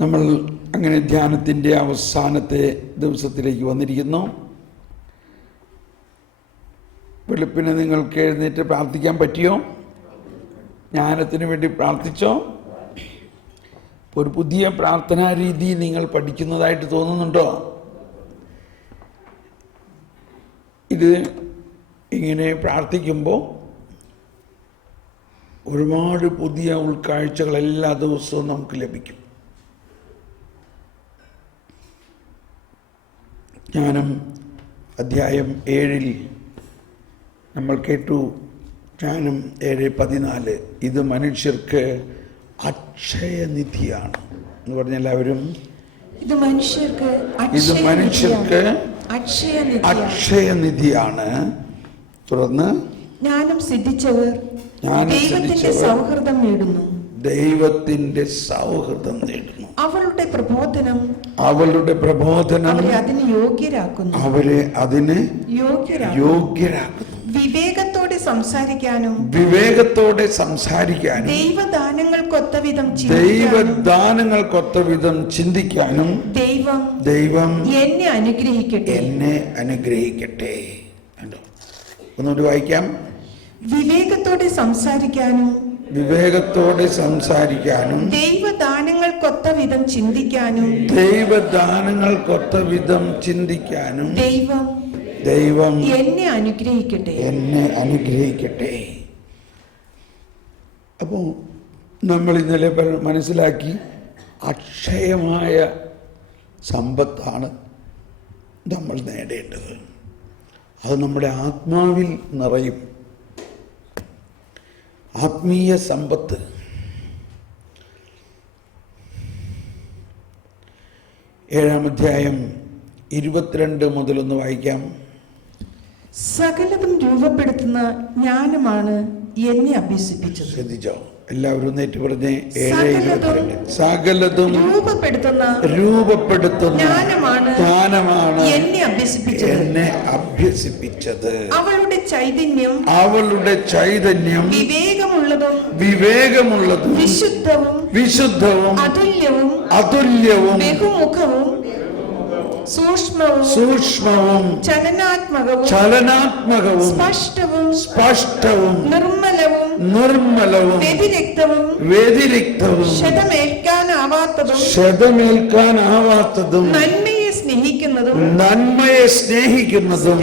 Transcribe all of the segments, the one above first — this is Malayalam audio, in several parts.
നമ്മൾ അങ്ങനെ ധ്യാനത്തിൻ്റെ അവസാനത്തെ ദിവസത്തിലേക്ക് വന്നിരിക്കുന്നു. വെളുപ്പിന് നിങ്ങൾക്ക് എഴുന്നേറ്റ് പ്രാർത്ഥിക്കാൻ പറ്റിയോ? ജ്ഞാനത്തിന് വേണ്ടി പ്രാർത്ഥിച്ചോ? ഒരു പുതിയ പ്രാർത്ഥനാ രീതി നിങ്ങൾ പഠിക്കുന്നതായിട്ട് തോന്നുന്നുണ്ടോ? ഇത് ഇങ്ങനെ പ്രാർത്ഥിക്കുമ്പോൾ ഒരുപാട് പുതിയ ഉൾക്കാഴ്ചകൾ എല്ലാ ദിവസവും നമുക്ക് ലഭിക്കും. ജ്ഞാനം അധ്യായം 7 നമ്മൾ കേട്ടു. ജ്ഞാനം 7:14 ഇത് മനുഷ്യർക്ക് അക്ഷയനിധിയാണ് എന്ന് പറഞ്ഞ എല്ലാവരും ഇത് മനുഷ്യർക്ക് അക്ഷയനിധിയാണ്. തുടർന്ന് ജ്ഞാനം സിദ്ധിച്ചവർ ദൈവത്തിന്റെ സൗഹൃദം നേടുന്നു. അവളുടെ പ്രബോധനം അവരെ അതിന് യോഗ്യരാക്കുന്നു. വിവേകത്തോടെ സംസാരിക്കാനും ദൈവദാനങ്ങൾക്കൊത്തവിധം ചിന്തിക്കാനും ദൈവം എന്നെ അനുഗ്രഹിക്കട്ടെ. ഒന്നുകൂടി വായിക്കാം. വിവേകത്തോടെ സംസാരിക്കാനും ദൈവദാനങ്ങൾക്കൊത്തവിധം ചിന്തിക്കാനും ദൈവം എന്നെ അനുഗ്രഹിക്കട്ടെ. അപ്പോൾ നമ്മൾ ഇന്നലെ മനസ്സിലാക്കി അക്ഷയമായ സമ്പത്താണ് നമ്മൾ നേടേണ്ടത്. അത് നമ്മുടെ ആത്മാവിൽ നിറയും. ആത്മീയ സമ്പത്ത്. ഏഴാം അധ്യായം 22 മുതൽ ഒന്ന് വായിക്കാം. സകലതും രൂപപ്പെടുത്തുന്ന ജ്ഞാനമാണ് എന്നെ അഭ്യസിപ്പിച്ചത്. ശ്രദ്ധിച്ചോ? എല്ലാവരും നേരിട്ട് പറഞ്ഞേ. 7:22 രൂപപ്പെടുത്തുന്ന ജ്ഞാനമാണ് എന്നെ അഭ്യസിപ്പിച്ചത്. അവളുടെ ചൈതന്യം വിവേകമുള്ളതും വിശുദ്ധവും അതുല്യവും സൂക്ഷ്മവും ചലനാത്മകവും സ്പഷ്ടവും നിർമ്മലവും വ്യതിരിക്തവും ക്ഷതമേൽക്കാനാവാത്തതും നന്മയെ സ്നേഹിക്കുന്നതും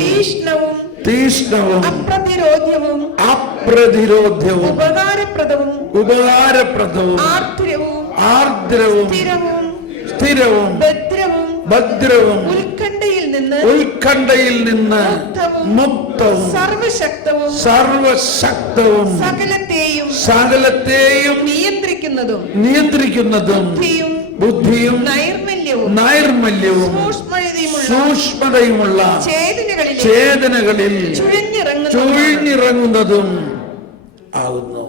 തീഷ്ണവും അപ്രതിരോധ്യവും ഉപകാരപ്രദവും ആർദ്രവും സ്ഥിരവും ഭദ്രവും ഉത്കണ്ഠയിൽ നിന്ന് മുക്തവും സർവശക്തവും സകലത്തെയും നിയന്ത്രിക്കുന്നതും ബുദ്ധിയും നൈർമല്യവും സൂക്ഷ്മതയുമുള്ള ചേതനകളിൽ ചുഴിഞ്ഞിറങ്ങുന്നതും ആകുന്നു.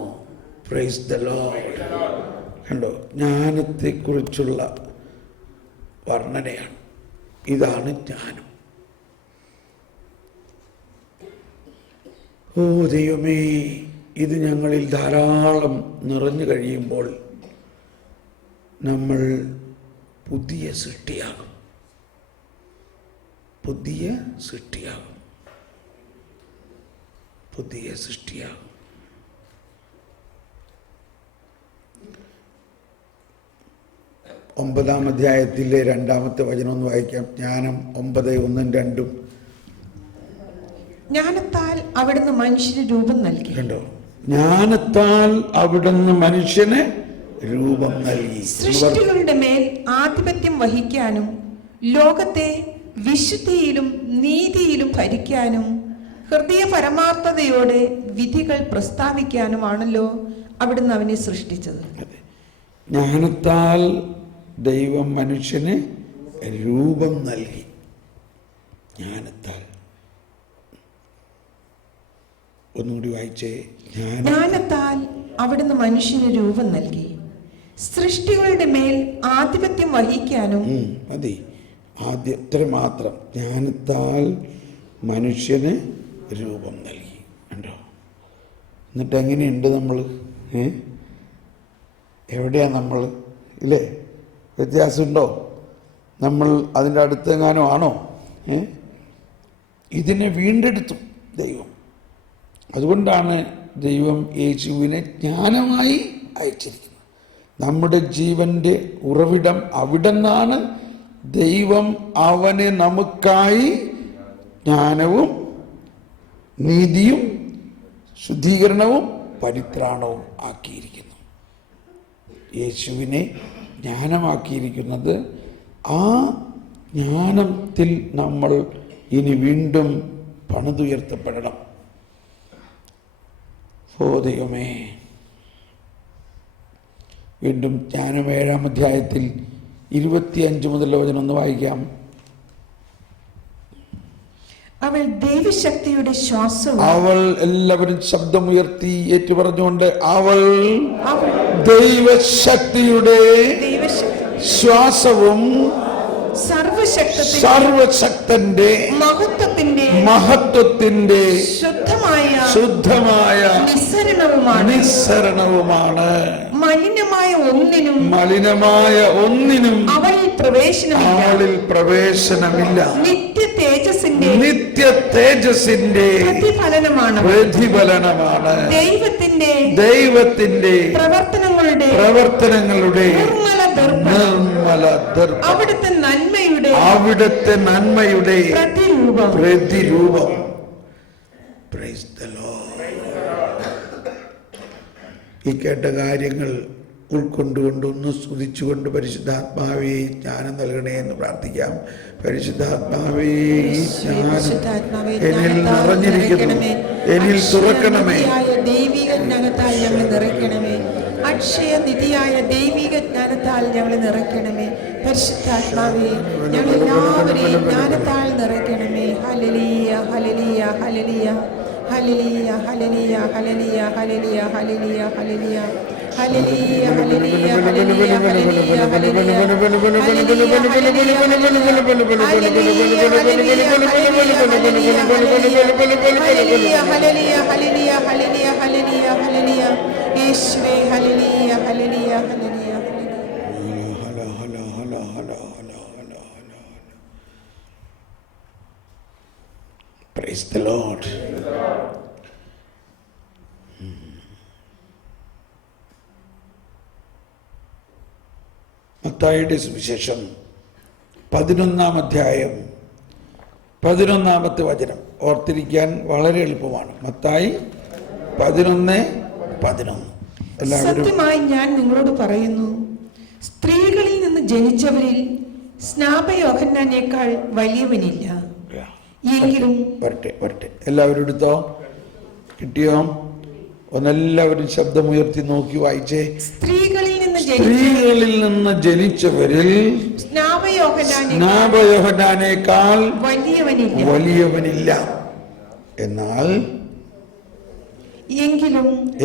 Praise the Lord. കണ്ടോ? ജ്ഞാനത്തെക്കുറിച്ചുള്ള വർണ്ണനയാണ്. ഇതാണ് ജ്ഞാനം. ഓ ദൈവമേ, ഇത് ഞങ്ങളിൽ ധാരാളം നിറഞ്ഞു കഴിയുമ്പോൾ നമ്മൾ പുതിയ സൃഷ്ടിയാകും. 9-ാം അധ്യായത്തിലെ 2-ാമത്തെ വചനം ഒന്ന് വായിക്കാം. ജ്ഞാനം 9:1-2. ജ്ഞാനത്താൽ അവിടുന്ന് മനുഷ്യന് രൂപം നൽകി. കണ്ടോ? ജ്ഞാനത്താൽ അവിടുന്ന് മനുഷ്യന് രൂപം നൽകി. സൃഷ്ടികളുടെ മേൽ ആധിപത്യം വഹിക്കാനും ലോകത്തെ വിശുദ്ധിയിലും നീതിയിലും ഭരിക്കാനും ഹൃദയ പരമാർത്ഥതയോടെ വിധികൾ പ്രസ്താവിക്കാനുമാണല്ലോ അവിടുന്ന് അവനെ സൃഷ്ടിച്ചത്. ജ്ഞാനത്താൽ ദൈവം മനുഷ്യന് രൂപം നൽകി. ജ്ഞാനത്താൽ. ഒന്നുകൂടി വായിച്ചേ. ജ്ഞാനത്താൽ അവിടുന്ന് മനുഷ്യന് രൂപം നൽകി, സൃഷ്ടികളുടെ മേൽ ആധിപത്യം വഹിക്കാനും. മതി, ആദ്യത്ര മാത്രം. ജ്ഞാനത്താൽ മനുഷ്യന് രൂപം നൽകി. കണ്ടോ? എന്നിട്ട് എങ്ങനെയുണ്ട് നമ്മൾ? എവിടെയാണ് നമ്മൾ? ഇല്ലേ? വ്യത്യാസമുണ്ടോ? നമ്മൾ അതിൻ്റെ അടുത്തെങ്ങാനോ ആണോ? ഇതിനെ വീണ്ടെടുത്തു ദൈവം. അതുകൊണ്ടാണ് ദൈവം യേശുവിനെ ജ്ഞാനമായി അയച്ചിരിക്കുന്നത്. നമ്മുടെ ജീവൻ്റെ ഉറവിടം അവിടെ നിന്നാണ്. ദൈവം അവനെ നമുക്കായി ജ്ഞാനവും നീതിയും ശുദ്ധീകരണവും പരിത്രാണവും ആക്കിയിരിക്കുന്നു. യേശുവിനെ ജ്ഞാനമാക്കിയിരിക്കുന്നത് ആ ജ്ഞാനത്തിൽ നമ്മൾ ഇനി വീണ്ടും പണിതുയർത്തപ്പെടണം. ഓ ദൈവമേ, വീണ്ടും ജ്ഞാനം 7-ാം അധ്യായത്തിൽ 25 മുതലുള്ള വചനം ഒന്ന് വായിക്കാം. അവൾ ദൈവശക്തിയുടെ ശ്വാസവും, അവൾ, എല്ലാവരും ശബ്ദമുയർത്തി ഏറ്റുപറഞ്ഞുകൊണ്ട്, അവൾ ദൈവശക്തിയുടെ ശ്വാസവും സർവശക്തന്റെ മഹത്വത്തിന്റെ ശുദ്ധമായ നിസ്സരണവുമാണ്. മലിനമായ ഒന്നിനും അവളിൽ പ്രവേശനമില്ല. നിത്യ തേജസ്സിന്റെ പ്രതിഫലനമാണ്. ദൈവത്തിന്റെ പ്രവർത്തനങ്ങളുടെ നിർമ്മല ദർപ്പണം. അവിടുത്തെ നന്മയുടെ പ്രതിരൂപം. Praise the Lord. ഈ കേട്ട കാര്യങ്ങൾ ഉൾക്കൊണ്ടുകൊണ്ട് ഒന്ന് സ്തുതിച്ചുകൊണ്ട് പരിശുദ്ധാത്മാവേ ജ്ഞാനം നൽകണേ എന്ന് പ്രാർത്ഥിക്കാം. പരിശുദ്ധാത്മാവേ, ഈ ജ്ഞാനം എന്നിൽ നിറഞ്ഞിരിക്കുന്നു, എന്നിൽ തുറക്കണമേ. ദൈവിക ജ്ഞാനത്താൽ ഞങ്ങളെ നിറയ്ക്കണമേ. അക്ഷയനിധിയായ ദൈവിക ജ്ഞാനത്താൽ ഞങ്ങളെ നിറയ്ക്കണമേ. പരിശുദ്ധാത്മാവേ, ഞങ്ങളെല്ലാവരെയും ജ്ഞാനത്താൽ നിറയ്ക്കണമേ. ഹല്ലേലൂയ, ഹല്ലേലൂയ, ഹല്ലേലൂയ, ഹല്ലേലൂയ, ഹല്ലേലൂയ, ഹല്ലേലൂയ, ഹല്ലേലൂയ, ഹല്ലേലൂയ, ഹല്ലേലൂയ, ഹല്ലേലൂയ, ഹല്ലേലൂയ, ഹല്ലേലൂയ, ഹല്ലേലൂയ, ഹല്ലേലൂയ, ഹല്ലേലൂയ, ഹല്ലേലൂയ, ഹല്ലേലൂയ. യേശുവേ, ഹല്ലേലൂയ, ഹല്ലേലൂയ, ഹല്ലേലൂയ. Praise the Lord. മത്തായിയുടെ സുവിശേഷം 11-ാം അധ്യായം 11-ാമത്തെ വചനം ഓർത്തിരിക്കാൻ വളരെ എളുപ്പമാണ്. മത്തായി 11:11. സത്യമായി ഞാൻ നിങ്ങളോട് പറയുന്നു, സ്ത്രീകളിൽ നിന്ന് ജനിച്ചവരിൽ സ്നാപയോഹന്നാനേക്കാൾ വലിയവനില്ല. എങ്കിലും വരട്ടെ എല്ലാവരും എടുത്തോ? കിട്ടിയോ? ഒന്നെല്ലാവരും ശബ്ദമുയർത്തി നോക്കി വായിച്ചേ. സ്ത്രീകളിൽ നിന്ന് ജനിച്ചവരിൽ സ്നാപയോഹന്നാനേക്കാൾ വലിയവനില്ല. എന്നാൽ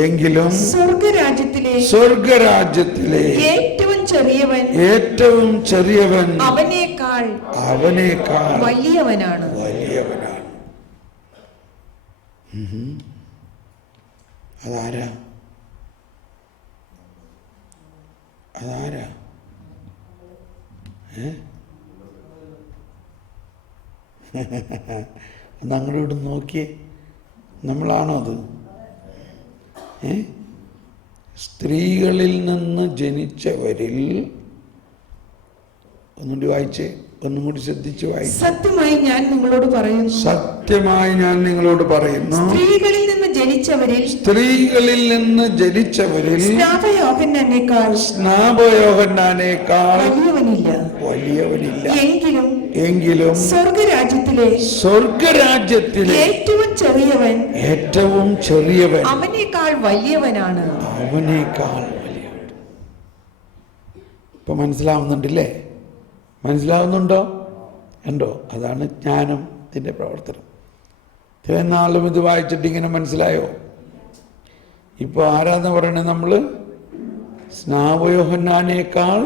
എങ്കിലും സ്വർഗരാജ്യത്തിലെ ഏറ്റവും ചെറിയവൻ അവനേക്കാൾ വലിയവനാണ്. അതാരാ? ഞങ്ങളോട് നോക്കിയേ, നമ്മളാണോ അത്? സ്ത്രീകളിൽ നിന്ന് ജനിച്ചവരിൽ, ഒന്നുകൂടി വായിച്ചേ, ഒന്നും കൂടി ശ്രദ്ധിച്ചു വായിച്ചു. സത്യമായി ഞാൻ നിങ്ങളോട് പറയുന്നു, സ്ത്രീകളിൽ നിന്ന് ജനിച്ചവരിൽ സ്നാപയോഹന്നാനേക്കാൾ വലിയവനില്ല. എങ്കിലും സ്വർഗരാജ്യത്തിലെ ഏറ്റവും ചെറിയവൻ അവനേക്കാൾ വലിയവനാണ്. ഇപ്പൊ മനസ്സിലാവുന്നുണ്ടോ? ഉണ്ടോ? അതാണ് ജ്ഞാനത്തിന്റെ പ്രവർത്തനം. ഇത്രയും നാളും ഇത് വായിച്ചിട്ട് ഇങ്ങനെ മനസ്സിലായോ? ഇപ്പൊ ആരാന്ന് പറയണേ? നമ്മള് സ്നാപയോഹന്നാനേക്കാൾ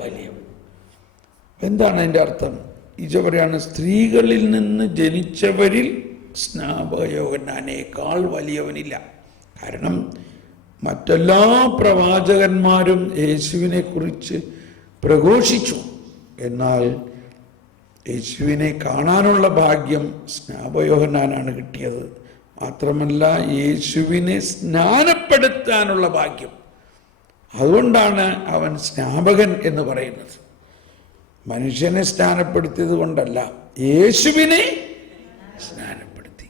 വലിയ. എന്താണ് അതിന്റെ അർത്ഥം? ഈശോ പറയാണ്, സ്ത്രീകളിൽ നിന്ന് ജനിച്ചവരിൽ സ്നാപയോഹന്നാനേക്കാൾ വലിയവനില്ല. കാരണം മറ്റെല്ലാ പ്രവാചകന്മാരും യേശുവിനെ കുറിച്ച് പ്രഘോഷിച്ചു. എന്നാൽ യേശുവിനെ കാണാനുള്ള ഭാഗ്യം സ്നാപയോഹന്നാനാണ് കിട്ടിയത്. മാത്രമല്ല യേശുവിനെ സ്നാനപ്പെടുത്താനുള്ള ഭാഗ്യം. അതുകൊണ്ടാണ് അവൻ സ്നാപകൻ എന്ന് പറയുന്നത്. മനുഷ്യനെ സ്നാനപ്പെടുത്തിയത് കൊണ്ടല്ല, യേശുവിനെ സ്നാനപ്പെടുത്തി.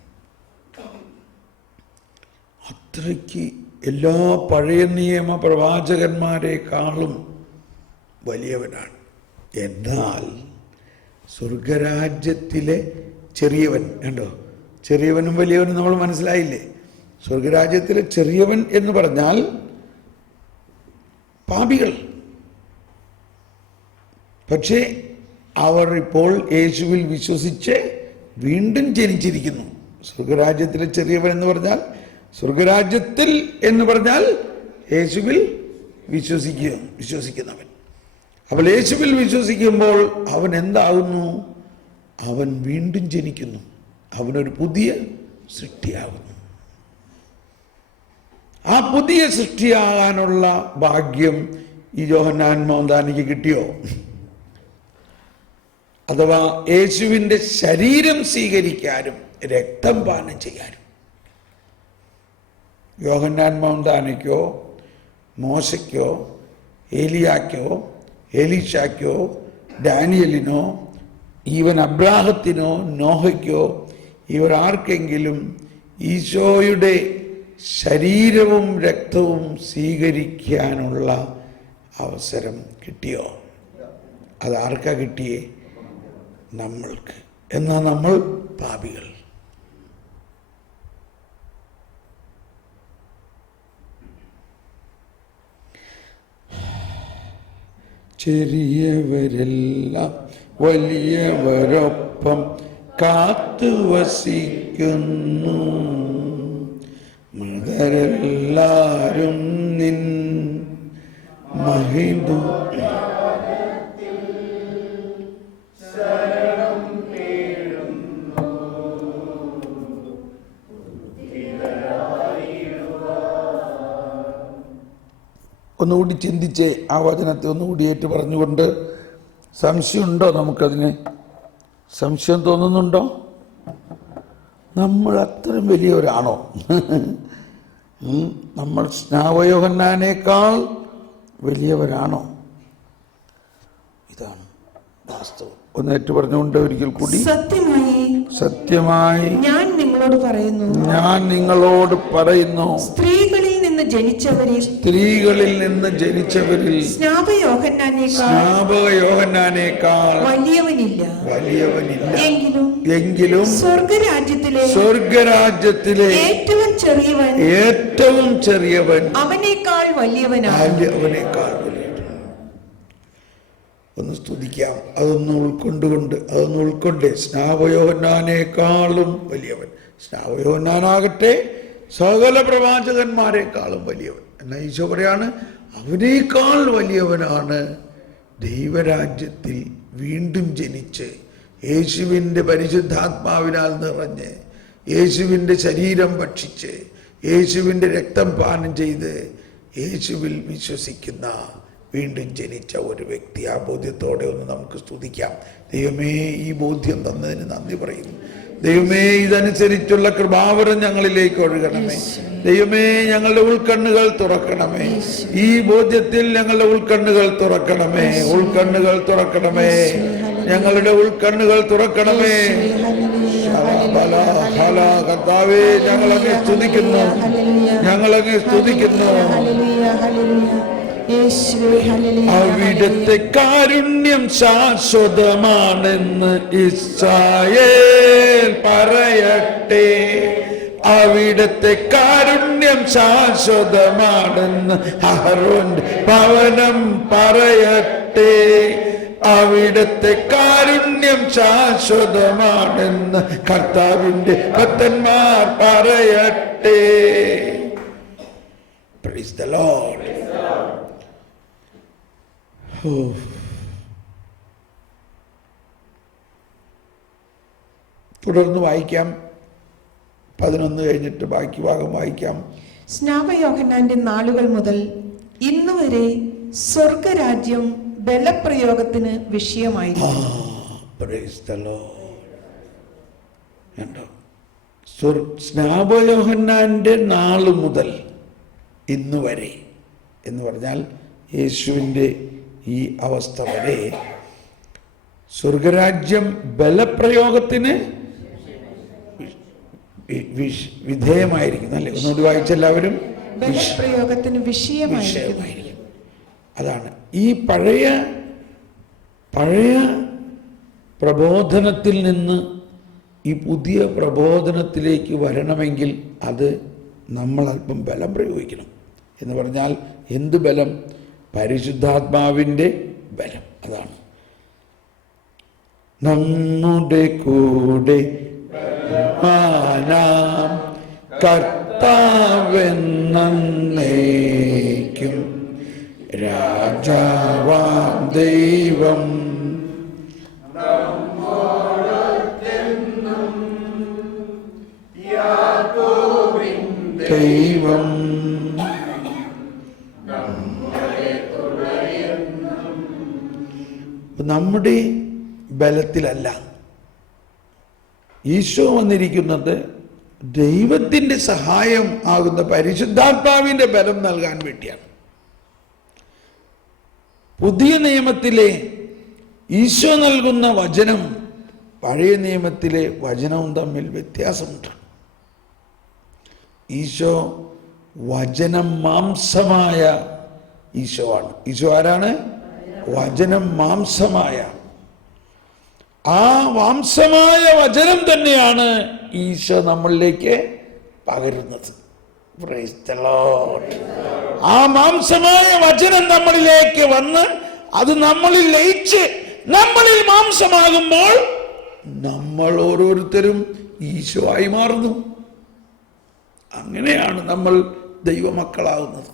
അത്രയ്ക്ക് എല്ലാ പഴയ നിയമ പ്രവാചകന്മാരെക്കാളും വലിയവനാണ്. എന്നാൽ സ്വർഗരാജ്യത്തിലെ ചെറിയവൻ, കണ്ടോ, ചെറിയവനും വലിയവനും നമ്മൾ മനസ്സിലായില്ലേ? സ്വർഗരാജ്യത്തിലെ ചെറിയവൻ എന്ന് പറഞ്ഞാൽ പാപികൾ. പക്ഷേ അവർ ഇപ്പോൾ യേശുവിൽ വിശ്വസിച്ച് വീണ്ടും ജനിച്ചിരിക്കുന്നു. സ്വർഗരാജ്യത്തിലെ ചെറിയവൻ എന്ന് പറഞ്ഞാൽ, സ്വർഗരാജ്യത്തിൽ എന്ന് പറഞ്ഞാൽ യേശുവിൽ വിശ്വസിക്കുന്നവൻ. അപ്പോൾ യേശുവിൽ വിശ്വസിക്കുമ്പോൾ അവൻ എന്താകുന്നു? അവൻ വീണ്ടും ജനിക്കുന്നു. അവനൊരു പുതിയ സൃഷ്ടിയാകുന്നു. ആ പുതിയ സൃഷ്ടിയാകാനുള്ള ഭാഗ്യം ഈ യോഹന്നാൻ മോന്താനിക്ക് കിട്ടിയോ? അഥവാ യേശുവിൻ്റെ ശരീരം സ്വീകരിക്കാനും രക്തം പാനം ചെയ്യാനും യോഹന്നാൻ മോന്താനിക്കോ, മോശയ്ക്കോ, ഏലിയാക്കോ, എലീശാക്കോ, ഡാനിയലിനോ, ഈവൻ അബ്രാഹത്തിനോ, നോഹയ്ക്കോ, ഇവർ ആർക്കെങ്കിലും ഈശോയുടെ ശരീരവും രക്തവും സ്വീകരിക്കാനുള്ള അവസരം കിട്ടിയോ? അതാർക്കാ കിട്ടിയേ? നമ്മൾക്ക്. എന്നാൽ നമ്മൾ പാപികൾ. ചെറിയവരെല്ലാം വലിയവരൊപ്പം കാത്തുവസിക്കുന്നു. മൃതരെല്ലാരും നിൻ മഹിതു ഒന്നുകൂടി ചിന്തിച്ച് ആ വചനത്തെ ഒന്നുകൂടി ഏറ്റു പറഞ്ഞുകൊണ്ട്, സംശയമുണ്ടോ നമുക്കതിന്? സംശയം തോന്നുന്നുണ്ടോ? നമ്മൾ അത്രയും വലിയവരാണോ? നമ്മൾ സ്നാപയോഹന്നാനേക്കാൾ വലിയവരാണോ? ഇതാണ് വാസ്തവം. ഒന്ന് ഏറ്റു പറഞ്ഞുകൊണ്ട് ഒരിക്കൽ കൂടി, സത്യമായി ഞാൻ നിങ്ങളോട് പറയുന്നു, സ്ത്രീകളിൽ നിന്ന് ജനിച്ചവരിൽ സ്നാപകയോഹന്നാനേക്കാൾ വലിയവനില്ല. എങ്കിലും സ്വർഗരാജ്യത്തിലെ ഏറ്റവും ചെറിയവൻ അവനേക്കാൾ വലിയവനാണ്. ഒന്ന് സ്തുതിക്കാം. അതൊന്ന് ഉൾക്കൊണ്ട് സ്നാപയോഹന്നാനേക്കാളും വലിയവൻ. സ്നാപയോഹന്നാനാകട്ടെ സകല പ്രവാചകന്മാരെക്കാളും വലിയവൻ. എന്നാൽ ഈശോ പറയാണ്, അവനേക്കാൾ വലിയവനാണ് ദൈവരാജ്യത്തിൽ വീണ്ടും ജനിച്ച് യേശുവിൻ്റെ പരിശുദ്ധാത്മാവിനാൽ നിറഞ്ഞ് യേശുവിൻ്റെ ശരീരം ഭക്ഷിച്ച് യേശുവിൻ്റെ രക്തം പാനം ചെയ്ത് യേശുവിൽ വിശ്വസിക്കുന്ന വീണ്ടും ജനിച്ച ഒരു വ്യക്തി. ആ ബോധ്യത്തോടെ ഒന്ന് നമുക്ക് സ്തുതിക്കാം. ദൈവമേ, ഈ ബോധ്യം തന്നതിന് നന്ദി പറയുന്നു. ദൈവമേ, ഇതനുസരിച്ചുള്ള കൃപാവരം ഞങ്ങളിലേക്ക് ഒഴുകണമേ. ദൈവമേ, ഞങ്ങളുടെ ഉൾക്കണ്ണുകൾ തുറക്കണമേ. ഈ ബോധ്യത്തിൽ ഞങ്ങളുടെ ഉൾക്കണ്ണുകൾ തുറക്കണമേ. ഞങ്ങളുടെ ഉൾക്കണ്ണുകൾ തുറക്കണമേ. കർത്താവേ, ഞങ്ങളങ്ങ് സ്തുതിക്കുന്നു. അവിടുത്തെ കാരുണ്യം ശാശ്വതമാണെന്ന് ഇസ്രായേൽ പറയട്ടെ. അവിടുത്തെ കാരുണ്യം ശാശ്വതമാണെന്ന് അഹരോന്റെ ഭവനം പറയട്ടെ. അവിടുത്തെ കാരുണ്യം ശാശ്വതമാണെന്ന് കർത്താവിന്റെ ഭക്തന്മാർ പറയട്ടെ. Praise the Lord. തുടർന്ന് വായിക്കാം. 11 കഴിഞ്ഞിട്ട് ബാക്കി ഭാഗം വായിക്കാം. സ്നാപയോഹന്നാന്റെ നാളുകൾ മുതൽ ഇന്നുവരെ സ്വർഗരാജ്യം ബലപ്രയോഗത്തിന് വിഷയമായിരിക്കും. സ്നാപകയോഹന്നാന്റെ നാള് മുതൽ ഇന്ന് വരെ എന്ന് പറഞ്ഞാൽ യേശുവിൻ്റെ ഈ അവസ്ഥ വരെ സ്വർഗരാജ്യം ബലപ്രയോഗത്തിന് വിധേയമായിരിക്കും അല്ലേ? ഒന്നുകൂടി വായിച്ചെല്ലാവരും. ബലപ്രയോഗത്തിന് വിഷയമായിരിക്കും. അതാണ് ഈ പഴയ പ്രബോധനത്തിൽ നിന്ന് ഈ പുതിയ പ്രബോധനത്തിലേക്ക് വരണമെങ്കിൽ അത് നമ്മൾ അല്പം ബലം പ്രയോഗിക്കണം. എന്ന് പറഞ്ഞാൽ എന്ത് ബലം? പരിശുദ്ധാത്മാവിൻ്റെ ബലം. അതാണ് നമ്മുടെ കൂടെ കർത്താവെന്നേക്കും രാജാവാം ദൈവം ദൈവം നമ്മുടെ ബലത്തിലല്ല ഈശോ വന്നിരിക്കുന്നത്. ദൈവത്തിൻ്റെ സഹായം ആകുന്ന പരിശുദ്ധാത്മാവിൻ്റെ ബലം നൽകാൻ വേണ്ടിയാണ്. പുതിയ നിയമത്തിലെ ഈശോ നൽകുന്ന വചനം പഴയ നിയമത്തിലെ വചനവും തമ്മിൽ വ്യത്യാസമുണ്ട്. ഈശോ വചനം മാംസമായ ഈശോ ആണ്. ഈശോ ആരാണ്? വചനം മാംസമായ. ആ മാംസമായ വചനം തന്നെയാണ് ഈശോ നമ്മളിലേക്ക് പകരുന്നത്. Praise the Lord. ആ മാംസമായ വചനം നമ്മളിലേക്ക് വന്ന് അത് നമ്മളിൽ ലയിച്ച് നമ്മളിൽ മാംസമാകുമ്പോൾ നമ്മൾ ഓരോരുത്തരും ഈശോ ആയി മാറുന്നു. അങ്ങനെയാണ് നമ്മൾ ദൈവമക്കളാകുന്നത്.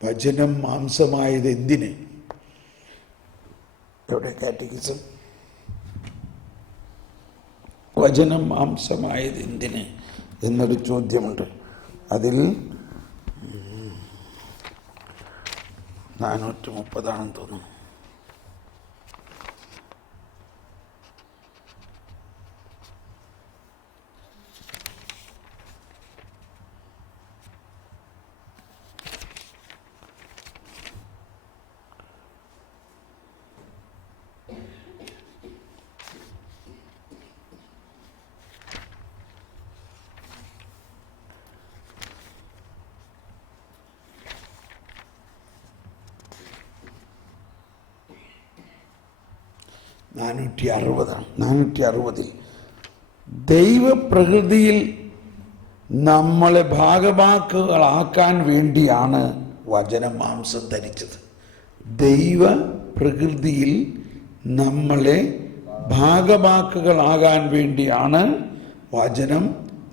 വചനം മാംസമായത് എന്തിന്? എവിടെ കാറ്റഗിസം? വചനം മാംസമായത് എന്തിന് എന്നൊരു ചോദ്യമുണ്ട്. അതിൽ 430 തോന്നുന്നു. ആണ് 460 ദൈവപ്രകൃതിയിൽ നമ്മളെ ഭാഗവാക്കുകളാക്കാൻ വേണ്ടിയാണ് വചനം മാംസം ധരിച്ചത്. ദൈവപ്രകൃതിയിൽ നമ്മളെ ഭാഗവാക്കുകളാകാൻ വേണ്ടിയാണ് വചനം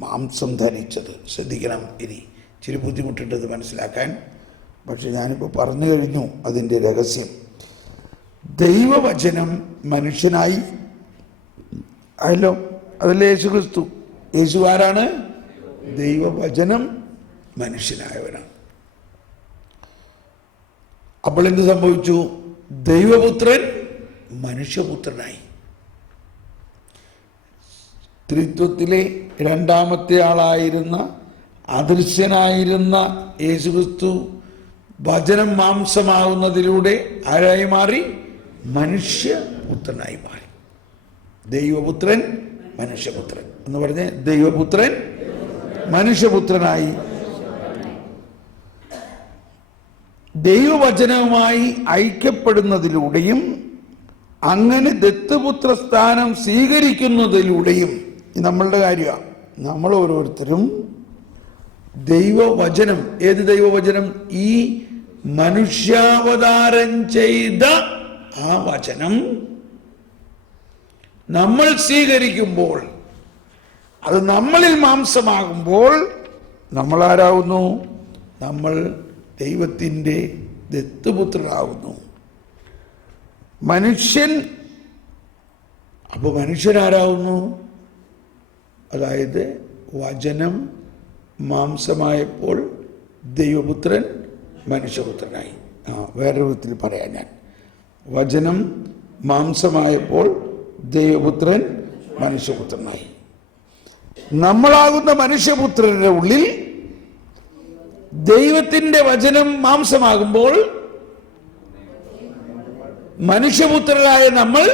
മാംസം ധരിച്ചത്. ശ്രദ്ധിക്കണം. ഇനി ഇച്ചിരി ബുദ്ധിമുട്ടുണ്ടത് മനസ്സിലാക്കാൻ. പക്ഷെ ഞാനിപ്പോൾ പറഞ്ഞു കഴിഞ്ഞു അതിൻ്റെ രഹസ്യം. ദൈവവചനം മനുഷ്യനായി അല്ലോ. അതല്ലേ യേശു ക്രിസ്തു. യേശു ആരാണ്? ദൈവവചനം മനുഷ്യനായവനാണ്. അപ്പോൾ എന്ത് സംഭവിച്ചു? ദൈവപുത്രൻ മനുഷ്യപുത്രനായി. ത്രിത്വത്തിലെ രണ്ടാമത്തെ ആളായിരുന്ന അദൃശ്യനായിരുന്ന യേശു ക്രിസ്തു വചനം മാംസമാകുന്നതിലൂടെ ആരായി മാറി? മനുഷ്യപുത്രനായി മാറി. ദൈവപുത്രൻ മനുഷ്യപുത്രൻ എന്ന് പറഞ്ഞ് ദൈവപുത്രൻ മനുഷ്യപുത്രനായി ദൈവവചനവുമായി ഐക്യപ്പെടുന്നതിലൂടെയും അങ്ങനെ ദത്തുപുത്ര സ്ഥാനം സ്വീകരിക്കുന്നതിലൂടെയും നമ്മളുടെ കാര്യമാണ്. നമ്മൾ ഓരോരുത്തരും ദൈവവചനം, ഏത് ദൈവവചനം? ഈ മനുഷ്യാവതാരം ചെയ്ത ആ വചനം നമ്മൾ സ്വീകരിക്കുമ്പോൾ, അത് നമ്മളിൽ മാംസമാകുമ്പോൾ നമ്മൾ ആരാകുന്നു? നമ്മൾ ദൈവത്തിൻ്റെ ദത്തുപുത്രനാകുന്നു. മനുഷ്യൻ അപ്പോൾ മനുഷ്യനാരാകുന്നു? അതായത് വചനം മാംസമായപ്പോൾ ദൈവപുത്രൻ മനുഷ്യപുത്രനായി. വേറെ വിധത്തിൽ പറയാം ഞാൻ. വചനം മാംസമായപ്പോൾ ദൈവപുത്രൻ മനുഷ്യപുത്രനായി. നമ്മളാകുന്ന മനുഷ്യപുത്രന്റെ ഉള്ളിൽ ദൈവത്തിന്റെ വചനം മാംസമാകുമ്പോൾ മനുഷ്യപുത്രരായ നമ്മൾ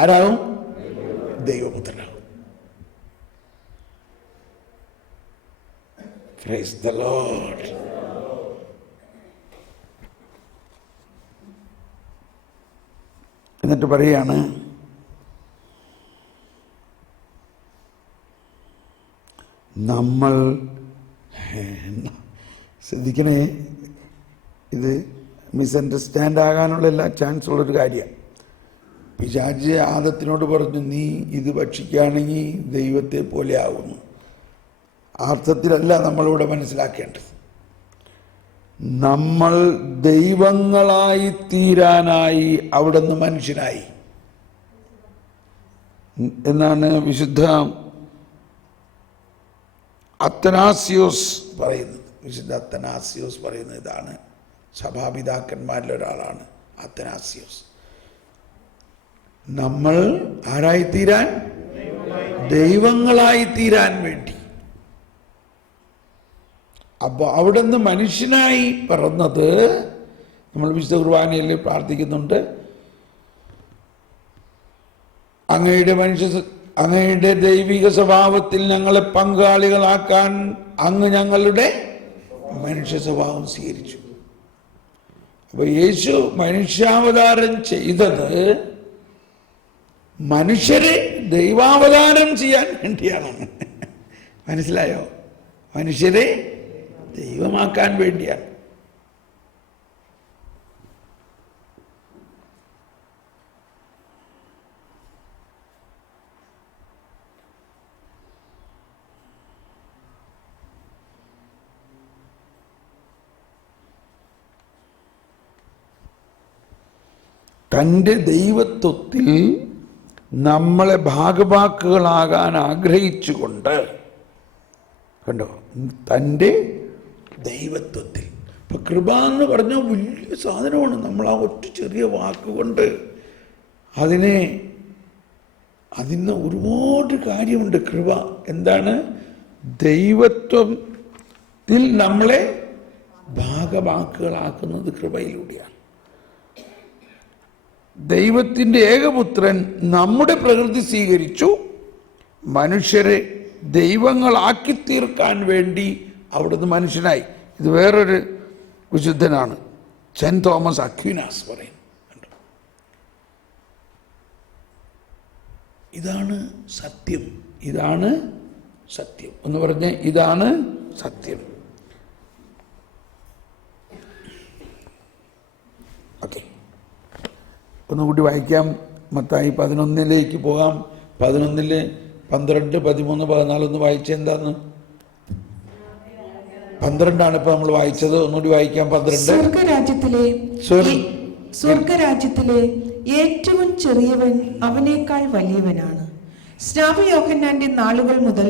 ആരാകും? ദൈവപുത്രനാകും. Praise the Lord. എന്നിട്ട് പറയാണ്, നമ്മൾ ശ്രദ്ധിക്കണേ, ഇത് മിസ്അണ്ടർസ്റ്റാൻഡ് ആകാനുള്ള എല്ലാ ചാൻസ് ഉള്ളൊരു കാര്യമാണ്. പിശാച് ആദത്തിനോട് പറഞ്ഞു, നീ ഇത് ഭക്ഷിക്കുകയാണെങ്കിൽ ദൈവത്തെ പോലെ ആവുന്നു. അർത്ഥത്തിലല്ല നമ്മളിവിടെ മനസ്സിലാക്കേണ്ടത്. നമ്മൾ ദൈവങ്ങളായി തീരാനായി അവിടുന്ന് മനുഷ്യനായി എന്നാണ് വിശുദ്ധ അത്തനാസിയോസ് പറയുന്നത്. വിശുദ്ധ അത്തനാസിയോസ് പറയുന്നത് ഇതാണ്. സഭാപിതാക്കന്മാരിൽ ഒരാളാണ് അത്തനാസിയോസ്. നമ്മൾ ആരായിത്തീരാൻ? ദൈവങ്ങളായി തീരാൻ വേണ്ടി. അപ്പോൾ അവിടുന്ന് മനുഷ്യനായി പിറന്നത് നമ്മൾ വിശുദ്ധ കുർബാനയിൽ പ്രാർത്ഥിക്കുന്നുണ്ട്. അങ്ങയുടെ ദൈവിക സ്വഭാവത്തിൽ ഞങ്ങളെ പങ്കാളികളാക്കാൻ അങ്ങ് ഞങ്ങളുടെ മനുഷ്യ സ്വഭാവം സ്വീകരിച്ചു. അപ്പൊ യേശു മനുഷ്യാവതാരം ചെയ്തത് മനുഷ്യരെ ദൈവാവതാരം ചെയ്യാൻ വേണ്ടിയാണ്. മനസ്സിലായോ? മനുഷ്യരെ ദൈവമാക്കാൻ വേണ്ടിയാണ്. തൻ്റെ ദൈവത്വത്തിൽ നമ്മളെ ഭാഗവാക്കുകളാകാൻ ആഗ്രഹിച്ചുകൊണ്ട്, കണ്ടോ, തൻ്റെ ദൈവത്വത്തിൽ. ഇപ്പൊ കൃപ എന്ന് പറഞ്ഞാൽ വലിയ സാധനമാണ്. നമ്മൾ ആ ഒറ്റ ചെറിയ വാക്കുകൊണ്ട് അതിന് ഒരുപാട് കാര്യമുണ്ട്. കൃപ എന്താണ്? ദൈവത്വത്തിൽ നമ്മളെ ഭാഗവാക്കുകളാക്കുന്നത് കൃപയിലൂടെയാണ്. ദൈവത്തിൻ്റെ ഏകപുത്രൻ നമ്മുടെ പ്രകൃതി സ്വീകരിച്ചു, മനുഷ്യരെ ദൈവങ്ങളാക്കി തീർക്കാൻ വേണ്ടി അവിടുന്ന് മനുഷ്യനായി. ഇത് വേറൊരു വിശുദ്ധനാണ്, സെന്റ് തോമസ് അക്വിനാസ് പറയുന്നു. ഇതാണ് സത്യം, ഇതാണ് സത്യം എന്ന് പറഞ്ഞ് ഇതാണ് സത്യം. ഓക്കെ, ഒന്നുകൂടി വായിക്കാം. മത്തായി 11 പോകാം. 11 12 13 14 ഒന്ന് വായിച്ചെന്താന്ന്? 12 ഇപ്പൊ നമ്മൾ വായിച്ചത്. ഒന്നുകൂടി വായിക്കാം. 12 സ്വർഗരാജ്യത്തിലെ ഏറ്റവും ചെറിയവൻ അവനേക്കാൾ വലിയവനാണ്. സ്നാപക യോഹന്നാന്റെ നാളുകൾ മുതൽ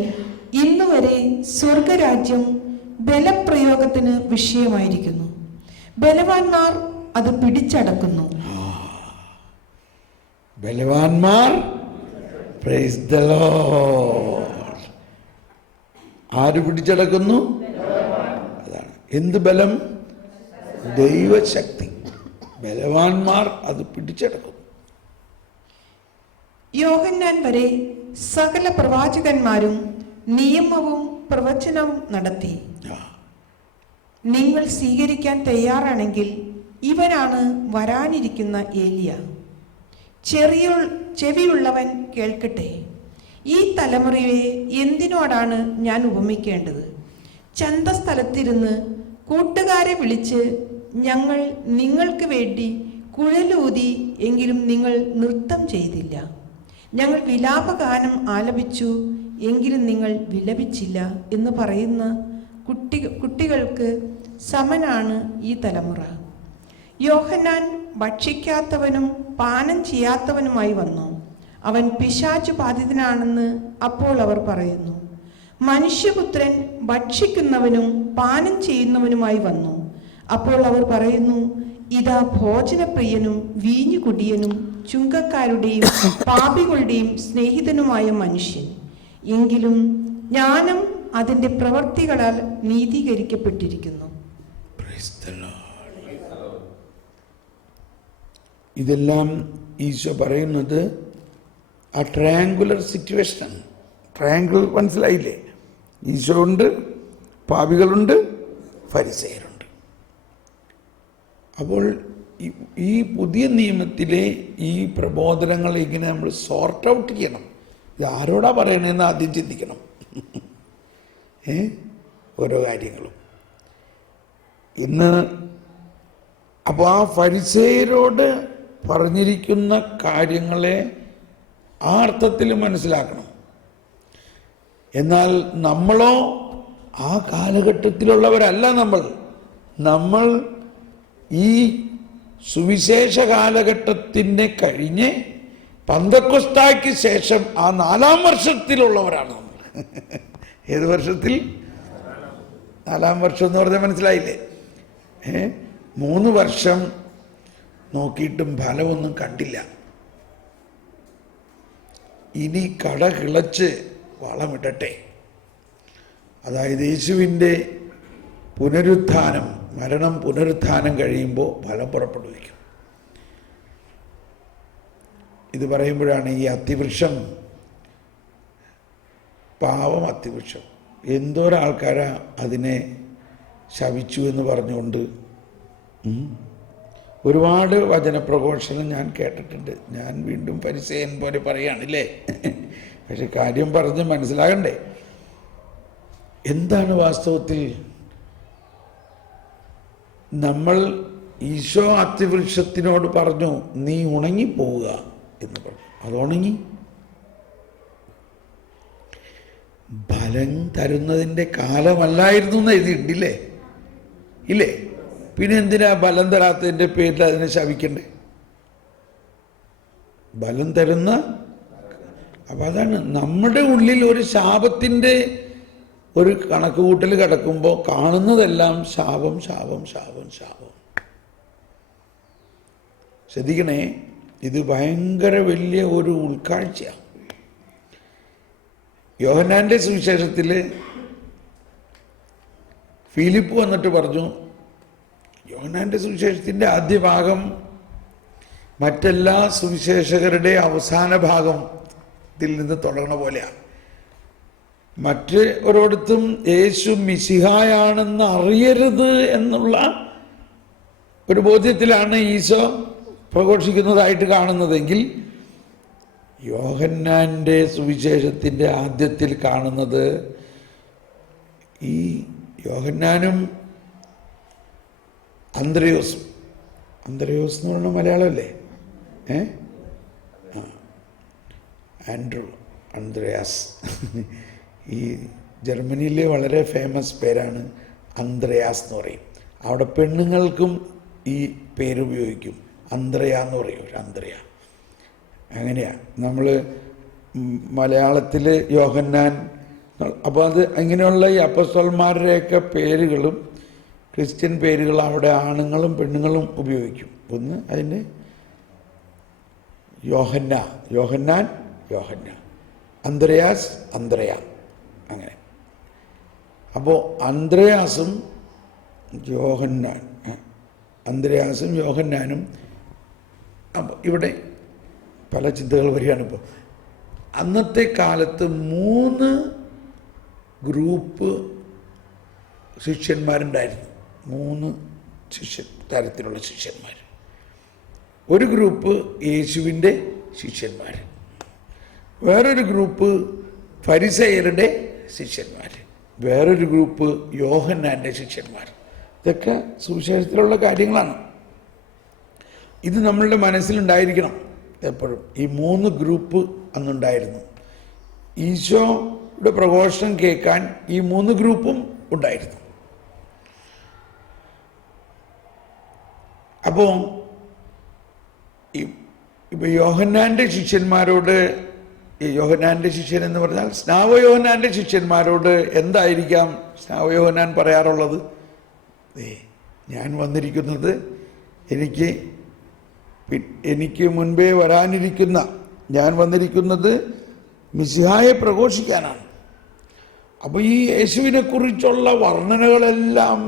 ഇന്നുവരെ സ്വർഗരാജ്യം ബലപ്രയോഗത്തിന് വിഷയമായിരിക്കുന്നു. ബലവാന്മാർ അത് പിടിച്ചടക്കുന്നു. ബലവാന്മാർ, പ്രൈസ് ദി ലോർഡ്. ആര് പിടിച്ചടക്കുന്നു? അതാണ്. എന്ത് ബലം? ദൈവശക്തി. ബലവാന്മാർ അത് പിടിച്ചടക്കുന്നു. യോഹന്നാൻ വരെ സകല പ്രവാചകന്മാരും നിയമവും പ്രവചനവും നടത്തി. നിങ്ങൾ സ്വീകരിക്കാൻ തയ്യാറാണെങ്കിൽ ഇവനാണ് വരാനിരിക്കുന്ന ഏലിയ. ചെവിയുള്ളവൻ കേൾക്കട്ടെ. ഈ തലമുറയെ എന്തിനോടാണ് ഞാൻ ഉപമിക്കേണ്ടത്? ചന്തസ്ഥലത്തിരുന്ന് കൂട്ടുകാരെ വിളിച്ച്, ഞങ്ങൾ നിങ്ങൾക്ക് വേണ്ടി കുഴലൂതി, എങ്കിലും നിങ്ങൾ നൃത്തം ചെയ്തില്ല. ഞങ്ങൾ വിലാപഗാനം ആലപിച്ചു, എങ്കിലും നിങ്ങൾ വിലപിച്ചില്ല എന്ന് പറയുന്ന കുട്ടികൾക്ക് സമനാണ് ഈ തലമുറ. യോഹന്നാൻ ഭക്ഷിക്കാത്തവനും പാനം ചെയ്യാത്തവനുമായി വന്നു. അവൻ പിശാചു ബാധിതനാണെന്ന് അപ്പോൾ അവർ പറയുന്നു. മനുഷ്യപുത്രൻ ഭക്ഷിക്കുന്നവനും പാനം ചെയ്യുന്നവനുമായി വന്നു. അപ്പോൾ അവർ പറയുന്നു, ഇതാ ഭോജനപ്രിയനും വീഞ്ഞുകുടിയനും ചുങ്കക്കാരുടെയും പാപികളുടെയും സ്നേഹിതനുമായ മനുഷ്യൻ. എങ്കിലും ജ്ഞാനം അതിൻ്റെ പ്രവർത്തികളാൽ നീതീകരിക്കപ്പെട്ടിരിക്കുന്നു. ഇതെല്ലാം ഈശോ പറയുന്നത് ആ ട്രയാങ്കുലർ സിറ്റുവേഷനാണ്. ട്രയാങ്കിൾ മനസ്സിലായില്ലേ? ഈശോ ഉണ്ട്, പാപികളുണ്ട്, ഫരിസേയരുണ്ട്. അപ്പോൾ ഈ പുതിയ നിയമത്തിലെ ഈ പ്രബോധനങ്ങൾ ഇങ്ങനെ നമ്മൾ സോർട്ട് ഔട്ട് ചെയ്യണം. ഇത് ആരോടാ പറയണമെന്ന് ആദ്യം ചിന്തിക്കണം. ഓരോ കാര്യങ്ങളും ഇന്ന് അപ്പോൾ ആ ഫരിസേയരോട് പറഞ്ഞിരിക്കുന്ന കാര്യങ്ങളെ ആ അർത്ഥത്തിൽ മനസ്സിലാക്കണം. എന്നാൽ നമ്മളോ ആ കാലഘട്ടത്തിലുള്ളവരല്ല. നമ്മൾ ഈ സുവിശേഷ കാലഘട്ടത്തിനെ കഴിഞ്ഞ് പന്തക്കൊസ്തായ്ക്ക് ശേഷം ആ 4-ാം വർഷത്തിലുള്ളവരാണ് നമ്മൾ. ഏത് വർഷത്തിൽ? 4-ാം വർഷം എന്ന് പറഞ്ഞാൽ മനസ്സിലായില്ലേ? 3 വർഷം നോക്കിയിട്ടും ഫലമൊന്നും കണ്ടില്ല. ഇനി കട കിളച്ച് വളമിടട്ടെ. അതായത് യേശുവിൻ്റെ പുനരുത്ഥാനം, മരണം പുനരുത്ഥാനം കഴിയുമ്പോൾ ഫലം പുറപ്പെടുവിക്കും. ഇത് പറയുമ്പോഴാണ് ഈ അത്തിവൃക്ഷം, പാവം അത്തിവൃക്ഷം, എന്തോരാൾക്കാരാ അതിനെ ശപിച്ചു എന്ന് പറഞ്ഞുകൊണ്ട് ഒരുപാട് വചനപ്രഘോഷണം ഞാൻ കേട്ടിട്ടുണ്ട്. ഞാൻ വീണ്ടും ഫരിസേയൻ പോലെ പറയുകയാണല്ലേ. പക്ഷെ കാര്യം പറഞ്ഞ് മനസ്സിലാകണ്ടേ? എന്താണ് വാസ്തവത്തിൽ? നമ്മൾ ഈശോ അത്തിവൃക്ഷത്തിനോട് പറഞ്ഞു, നീ ഉണങ്ങിപ്പോവുക എന്ന് പറഞ്ഞു. അതുണങ്ങി. ഫലം തരുന്നതിൻ്റെ കാലമല്ലായിരുന്നു എന്ന് എഴുതിയിട്ടില്ലേ? ഇല്ലേ? പിന്നെ എന്തിനാ ബലം തരാത്തതിൻ്റെ പേരിൽ അതിനെ ശപിക്കണ്ടേ? ബലം തരുന്ന. അപ്പം അതാണ് നമ്മുടെ ഉള്ളിൽ ഒരു ശാപത്തിൻ്റെ ഒരു കണക്കുകൂട്ടൽ കിടക്കുമ്പോൾ കാണുന്നതെല്ലാം ശാപം, ശാപം, ശാപം, ശാപം. ശ്രദ്ധിക്കണേ, ഇത് ഭയങ്കര വലിയ ഒരു ഉൾക്കാഴ്ചയാണ്. യോഹന്നാന്റെ സുവിശേഷത്തിൽ ഫിലിപ്പ് വന്നിട്ട് പറഞ്ഞു, യോഹന്നാന്റെ സുവിശേഷത്തിൻ്റെ ആദ്യ ഭാഗം മറ്റെല്ലാ സുവിശേഷകരുടെ അവസാന ഭാഗത്തിൽ നിന്ന് തുടങ്ങുന്ന പോലെയാണ്. മറ്റ് ഒരിടത്തും യേശു മിശിഹായാണെന്ന് അറിയരുത് എന്നുള്ള ഒരു ബോധ്യത്തിലാണ് ഈശോ പ്രഘോഷിക്കുന്നതായിട്ട് കാണുന്നതെങ്കിൽ, യോഹന്നാന്റെ സുവിശേഷത്തിൻ്റെ ആദ്യത്തിൽ കാണുന്നത് ഈ യോഹന്നാനും അന്ത്രയോസ് എന്ന് പറയുന്ന മലയാളമല്ലേ? ആൻഡ്രൂ, അന്ത്രയാസ്. ഈ ജർമ്മനിയിലെ വളരെ ഫേമസ് പേരാണ് അന്ത്രയാസ് എന്ന് പറയും. അവിടെ പെണ്ണുങ്ങൾക്കും ഈ പേരുപയോഗിക്കും. അന്ത്രയ എന്ന് പറയും, ഒരു അന്ത്രയ. അങ്ങനെയാണ് നമ്മൾ മലയാളത്തിൽ യോഹന്നാൻ. അപ്പോൾ അത് ഇങ്ങനെയുള്ള ഈ അപ്പസ്തോലന്മാരുടെയൊക്കെ പേരുകളും ക്രിസ്ത്യൻ പേരുകൾ അവിടെ ആണുങ്ങളും പെണ്ണുങ്ങളും ഉപയോഗിക്കും. ഒന്ന് അതിൻ്റെ യോഹന്നാൻ, അന്ത്രയാസ്, അന്ത്രയ, അങ്ങനെ. അപ്പോൾ അന്ത്രയാസും യോഹന്നാനും അപ്പോൾ ഇവിടെ പല ചിന്തകൾ വരികയാണ്. ഇപ്പോൾ അന്നത്തെ കാലത്ത് 3 ഗ്രൂപ്പ് ശിഷ്യന്മാരുണ്ടായിരുന്നു. 3 തരത്തിലുള്ള ശിഷ്യന്മാർ. ഒരു ഗ്രൂപ്പ് യേശുവിൻ്റെ ശിഷ്യന്മാർ, വേറൊരു ഗ്രൂപ്പ് ഫരിസേയരുടെ ശിഷ്യന്മാർ, വേറൊരു ഗ്രൂപ്പ് യോഹന്നാൻ്റെ ശിഷ്യന്മാർ. ഇതൊക്കെ സുവിശേഷത്തിലുള്ള കാര്യങ്ങളാണ്. ഇത് നമ്മളുടെ മനസ്സിലുണ്ടായിരിക്കണം എപ്പോഴും. ഈ 3 ഗ്രൂപ്പ് അന്നുണ്ടായിരുന്നു. ഈശോയുടെ പ്രഘോഷണം കേൾക്കാൻ ഈ 3 ഗ്രൂപ്പും ഉണ്ടായിരുന്നു. അപ്പോൾ ഇപ്പം യോഹന്നാൻ്റെ ശിഷ്യന്മാരോട്, യോഹന്നാൻ്റെ ശിഷ്യൻ എന്ന് പറഞ്ഞാൽ സ്നാവയോഹന്നാൻ്റെ ശിഷ്യന്മാരോട് എന്തായിരിക്കാം സ്നാവയോഹന്നാൻ പറയാറുള്ളത്? ഞാൻ വന്നിരിക്കുന്നത് എനിക്ക് മുൻപേ വരാനിരിക്കുന്ന, ഞാൻ വന്നിരിക്കുന്നത് മിശിഹായെ പ്രഘോഷിക്കാനാണ്. അപ്പോൾ ഈ യേശുവിനെ കുറിച്ചുള്ള വർണ്ണനകളെല്ലാം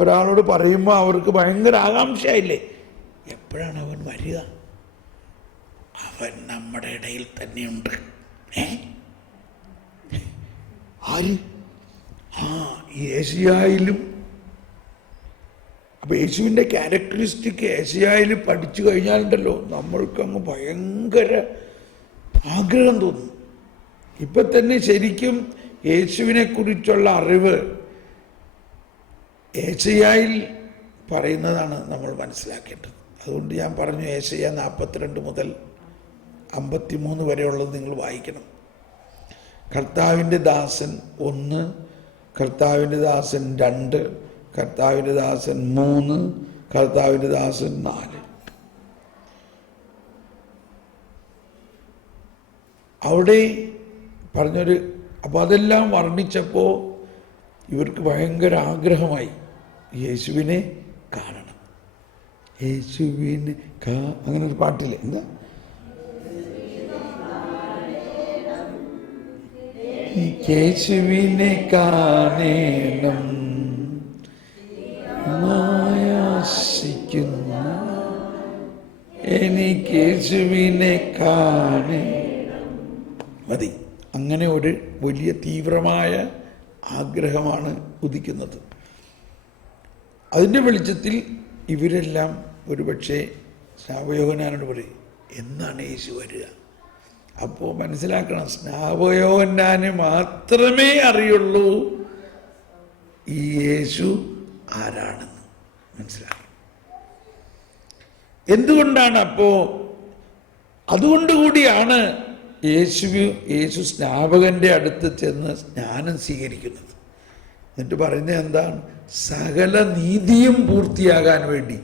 ഒരാളോട് പറയുമ്പോൾ അവർക്ക് ഭയങ്കര ആകാംക്ഷയായില്ലേ, എപ്പോഴാണ് അവൻ വരിക? അവൻ നമ്മുടെ ഇടയിൽ തന്നെയുണ്ട്. ആര്? ഏശയ്യായിലും. അപ്പോൾ യേശുവിൻ്റെ ക്യാരക്ടറിസ്റ്റിക് ഏശയ്യായിൽ പഠിച്ചു കഴിഞ്ഞാലുണ്ടല്ലോ നമ്മൾക്കങ്ങ് ഭയങ്കര ആഗ്രഹം തോന്നും. ഇപ്പം തന്നെ ശരിക്കും യേശുവിനെ കുറിച്ചുള്ള അറിവ് ഏശയ്യായിൽ പറയുന്നതാണ് നമ്മൾ മനസ്സിലാക്കേണ്ടത്. അതുകൊണ്ട് ഞാൻ പറഞ്ഞു, ഏശയ്യാ 42 മുതൽ 53 വരെയുള്ളത് നിങ്ങൾ വായിക്കണം. കർത്താവിൻ്റെ ദാസൻ 1, കർത്താവിൻ്റെ ദാസൻ 2, കർത്താവിൻ്റെ ദാസൻ 3, കർത്താവിൻ്റെ ദാസൻ 4. അവിടെ പറഞ്ഞൊരു, അപ്പോൾ അതെല്ലാം വർണ്ണിച്ചപ്പോൾ ഇവർക്ക് ഭയങ്കര ആഗ്രഹമായി യേശുവിനെ കാണണം. യേശുവിനെ അങ്ങനെ ഒരു പാട്ടില്ലേ, എന്താ? യേശുവിനെ കാണണം ആശിക്കുന്ന എനിക്ക് യേശുവിനെ കാണണം മതി. അങ്ങനെ ഒരു വലിയ തീവ്രമായ ആഗ്രഹമാണ് ഉദിക്കുന്നത്. അതിൻ്റെ വെളിച്ചത്തിൽ ഇവരെല്ലാം ഒരുപക്ഷെ സ്നാപകയോഹന്നാനോട് പറയും, എന്നാണ് യേശു വരിക? അപ്പോൾ മനസ്സിലാക്കണം, സ്നാപകയോഹന്നാന് മാത്രമേ അറിയുള്ളൂ ഈ യേശു ആരാണെന്ന് മനസ്സിലാക്കണം. എന്തുകൊണ്ടാണ്? അപ്പോൾ അതുകൊണ്ടുകൂടിയാണ് യേശു സ്നാപകൻ്റെ അടുത്ത് ചെന്ന് സ്നാനം സ്വീകരിക്കുന്നത്. എന്നിട്ട് പറയുന്നത് എന്താണ്? സകല നീതിയും പൂർത്തിയാകാൻ വേണ്ടി,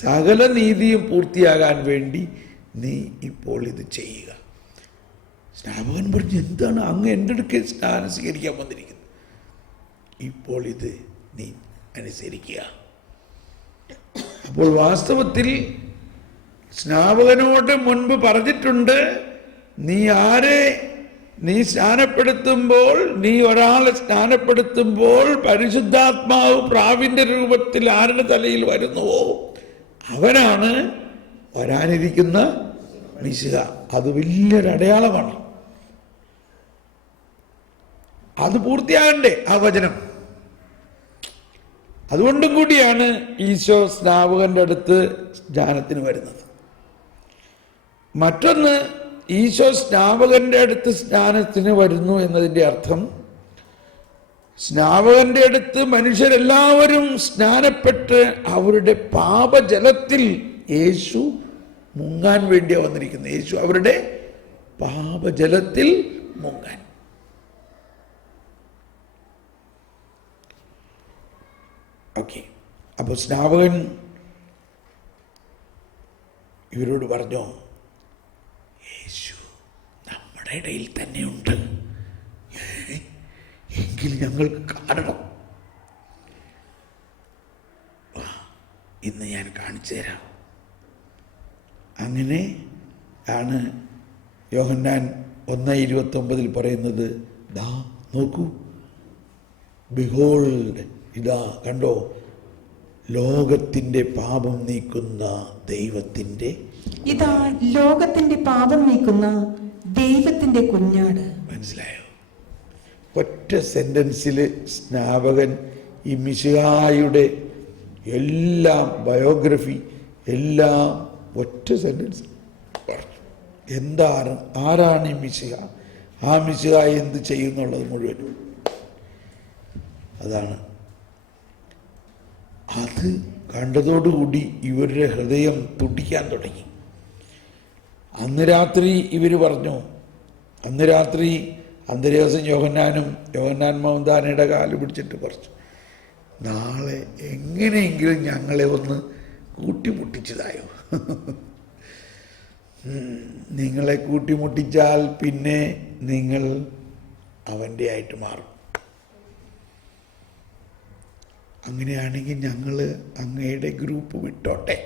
സകല നീതിയും പൂർത്തിയാകാൻ വേണ്ടി നീ ഇപ്പോൾ ഇത് ചെയ്യുക. സ്നാപകൻ പറഞ്ഞു, എന്താണ് അങ്ങ് എൻ്റെ അടുക്കൽ സ്നാനം സ്വീകരിക്കാൻ വന്നിരിക്കുന്നത്? ഇപ്പോൾ ഇത് നീ അനുസരിക്കുക. അപ്പോൾ വാസ്തവത്തിൽ സ്നാപകനോട് മുൻപ് പറഞ്ഞിട്ടുണ്ട്, നീ സ്നാനപ്പെടുത്തുമ്പോൾ, നീ ഒരാളെ സ്നാനപ്പെടുത്തുമ്പോൾ പരിശുദ്ധാത്മാവ് പ്രാവിൻ്റെ രൂപത്തിൽ ആരുടെ തലയിൽ വരുന്നുവോ അവനാണ് വരാനിരിക്കുന്ന മിശിഹ. അത് വലിയൊരു അടയാളമാണ്. അത് പൂർത്തിയാകണ്ടേ ആ വചനം? അതുകൊണ്ടും കൂടിയാണ് ഈശോ സ്നാപകന്റെ അടുത്ത് സ്നാനത്തിന് വരുന്നത്. മറ്റൊന്ന്, ഈശോ സ്നാപകന്റെ അടുത്ത് സ്നാനത്തിന് വരുന്നു എന്നതിൻ്റെ അർത്ഥം, സ്നാപകന്റെ അടുത്ത് മനുഷ്യരെല്ലാവരും സ്നാനപ്പെട്ട് അവരുടെ പാപജലത്തിൽ യേശു മുങ്ങാൻ വേണ്ടിയാണ് വന്നിരിക്കുന്നത്. യേശു അവരുടെ പാപജലത്തിൽ മുങ്ങാൻ. ഓക്കെ, അപ്പോൾ സ്നാപകൻ ഇവരോട് പറഞ്ഞു, യേശു നമ്മുടെ ഇടയിൽ തന്നെയുണ്ട്, എങ്കിൽ ഞങ്ങൾക്ക് കാണണം. ഇന്ന് ഞാൻ കാണിച്ചു തരാം. അങ്ങനെ ആണ് യോഹന്നാൻ 1:29 പറയുന്നത്, ദാ നോക്കൂ, ബിഹോൾഡ്, ഇതാ കണ്ടോ, ലോകത്തിൻ്റെ പാപം നീക്കുന്ന ദൈവത്തിൻ്റെ, ഇതാ ലോകത്തിന്റെ പാപം നീക്കുന്ന ദൈവത്തിന്റെ കുഞ്ഞാട്. മനസ്സിലായോ? ഒറ്റ സെന്റൻസിൽ സ്നാപകൻ ഈ മിശിഹായുടെ എല്ലാം ബയോഗ്രഫി എല്ലാം ഒറ്റ സെന്റൻസ് പറഞ്ഞു. എന്താണ്, ആരാണ് ഈ മിശിഹ, ആ മിശിഹ എന്ത് ചെയ്യുന്നുള്ളത് മുഴുവൻ. അതാണ്. അത് കണ്ടതോടുകൂടി ഇവരുടെ ഹൃദയം തുടിക്കാൻ തുടങ്ങി. അന്ന് രാത്രി ഇവർ പറഞ്ഞു, അന്ന് രാത്രി അന്തര്യാസം യോഹന്നാൻ മൗന്താനയുടെ കാല് പിടിച്ചിട്ട് പറഞ്ഞു, നാളെ എങ്ങനെയെങ്കിലും ഞങ്ങളെ ഒന്ന് കൂട്ടിമുട്ടിച്ചതായോ? നിങ്ങളെ കൂട്ടിമുട്ടിച്ചാൽ പിന്നെ നിങ്ങൾ അവൻ്റെ ആയിട്ട് മാറും. അങ്ങനെയാണെങ്കിൽ ഞങ്ങൾ അങ്ങയുടെ ഗ്രൂപ്പ് വിട്ടോട്ടെ.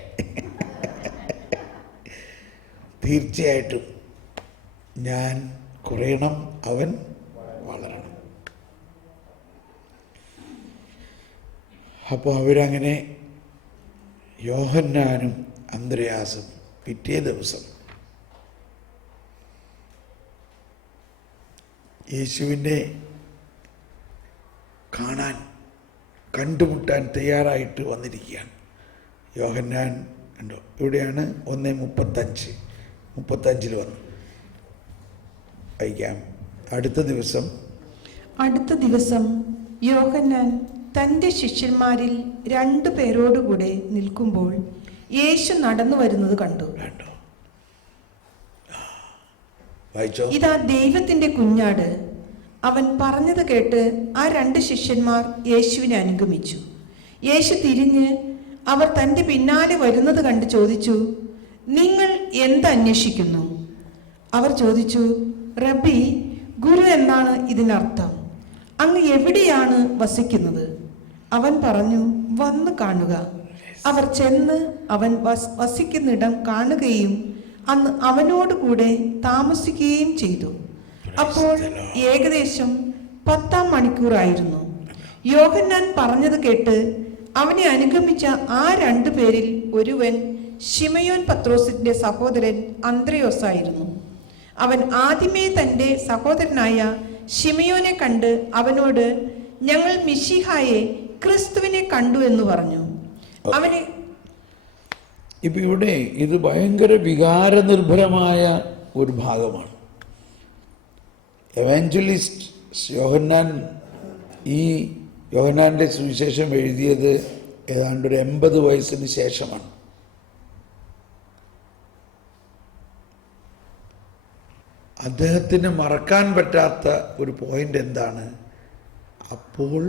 തീർച്ചയായിട്ടും ഞാൻ കുറയണം, അവൻ വളരണം. അപ്പോൾ അവരങ്ങനെ യോഹന്നാനും അന്ത്രയാസും പിറ്റേ ദിവസം യേശുവിനെ കാണാൻ, കണ്ടുമുട്ടാൻ തയ്യാറായിട്ട് വന്നിരിക്കുകയാണ്. യോഹന്നാൻ കണ്ടോ, ഇവിടെയാണ് 1:35 വന്നു. വായിക്കാം. അടുത്ത ദിവസം യോഹന്നാൻ തന്റെ ശിഷ്യന്മാരിൽ 2 പേരോടുകൂടെ നിൽക്കുമ്പോൾ യേശു നടന്നു വരുന്നത് കണ്ടു. വായിച്ചോ. ഇതാ ദൈവത്തിന്റെ കുഞ്ഞാട്. അവൻ പറഞ്ഞത് കേട്ട് ആ 2 ശിഷ്യന്മാർ യേശുവിനെ അനുഗമിച്ചു. യേശു തിരിഞ്ഞ് അവർ തന്റെ പിന്നാലെ വരുന്നത് കണ്ട് ചോദിച്ചു, നിങ്ങൾ എന്തന്വേഷിക്കുന്നു? അവർ ചോദിച്ചു, റബ്ബി, ഗുരു എന്നാണ് ഇതിനർത്ഥം. അങ്ങ് എവിടെയാണ് വസിക്കുന്നത്? അവൻ പറഞ്ഞു, വന്ന് കാണുക. അവർ ചെന്ന് അവൻ വസിക്കുന്നിടം കാണുകയും അന്ന് അവനോട് കൂടെ താമസിക്കുകയും ചെയ്തു. അപ്പോൾ ഏകദേശം 10-ാം മണിക്കൂറായിരുന്നു. യോഹന്നാൻ പറഞ്ഞത് കേട്ട് അവനെ അനുഗമിച്ച ആ 2 പേരിൽ ഒരുവൻ ശിമയോൻ പത്രോസിന്റെ സഹോദരൻ അന്ത്രയോസായിരുന്നു. അവൻ ആദ്യമേ തന്റെ സഹോദരനായ ശിമയോനെ കണ്ട് അവനോട്, ഞങ്ങൾ മിശിഹായെ, ക്രിസ്തുവിനെ കണ്ടു എന്ന് പറഞ്ഞു. അവനെ ഇപ്പം ഇവിടെ ഇത് ഭയങ്കര വികാരനിർഭരമായ ഒരു ഭാഗമാണ്. എവാഞ്ചലിസ്റ്റ് യോഹന്നാൻ ഈ യോഹന്നാൻ്റെ സുവിശേഷം എഴുതിയത് ഏതാണ്ട് ഒരു 80 വയസ്സിന് ശേഷമാണ്. അദ്ദേഹത്തിന് മറക്കാൻ പറ്റാത്ത ഒരു പോയിന്റ് എന്താണ്? അപ്പോൾ